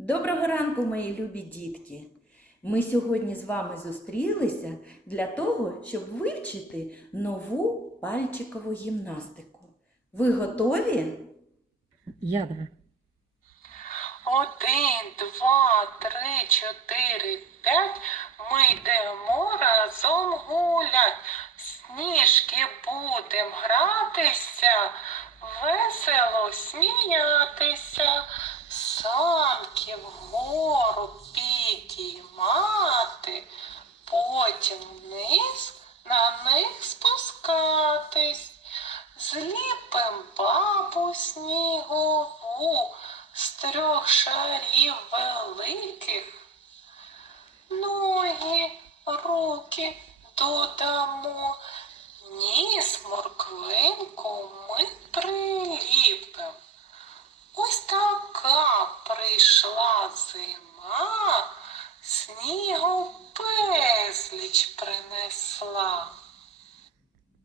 Доброго ранку, мої любі дітки! Ми сьогодні з вами зустрілися для того, щоб вивчити нову пальчикову гімнастику. Ви готові? Ядра. Один, два, три, чотири, п'ять. Ми йдемо разом гулять. Сніжки будем гратися, весело сміятися, санки вгору підіймати, потім вниз на них спускатись. Зліпим бабу снігову з трьох шарів великих. Ноги, руки додамо, ніс морквинку така прийшла зима, снігу безліч принесла.